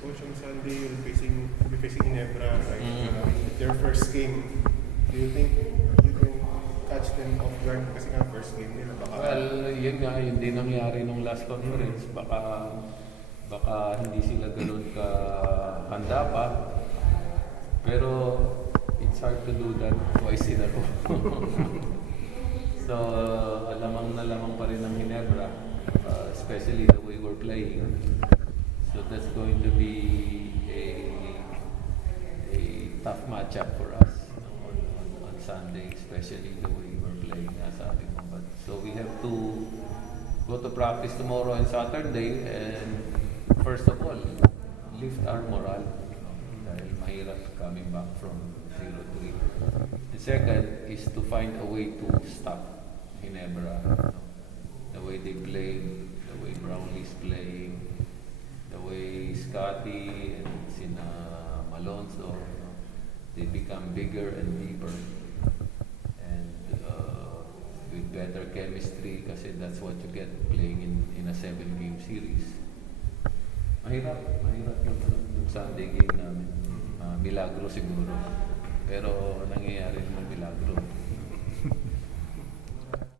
Coach, on Sunday you'll be facing Ginebra, right? Their first game. Do you think you can catch them off guard? Kasi nga first game nila baka... Well, yun nga, yun din nangyari nung last conference. Baka hindi sila ganun ka handa pa. Pero it's hard to do that twice in a row. So, lamang na lamang pa rin ng Ginebra, especially the way we're playing. So that's going to be a tough matchup for us on Sunday, especially the way we're playing, sabi mo. But so we have to go to practice tomorrow and Saturday, and first of all, lift our morale. Dahil mahirap coming back from 0-3. The second is to find a way to stop Ginebra. The way they play, the way Brownlee's playing, the way Scotty and sina Malonzo, they become bigger and deeper. And with better chemistry, kasi that's what you get playing in a 7-game series. Mahirap yung Sunday game namin. Milagro siguro. Pero nangyayari naman Milagro.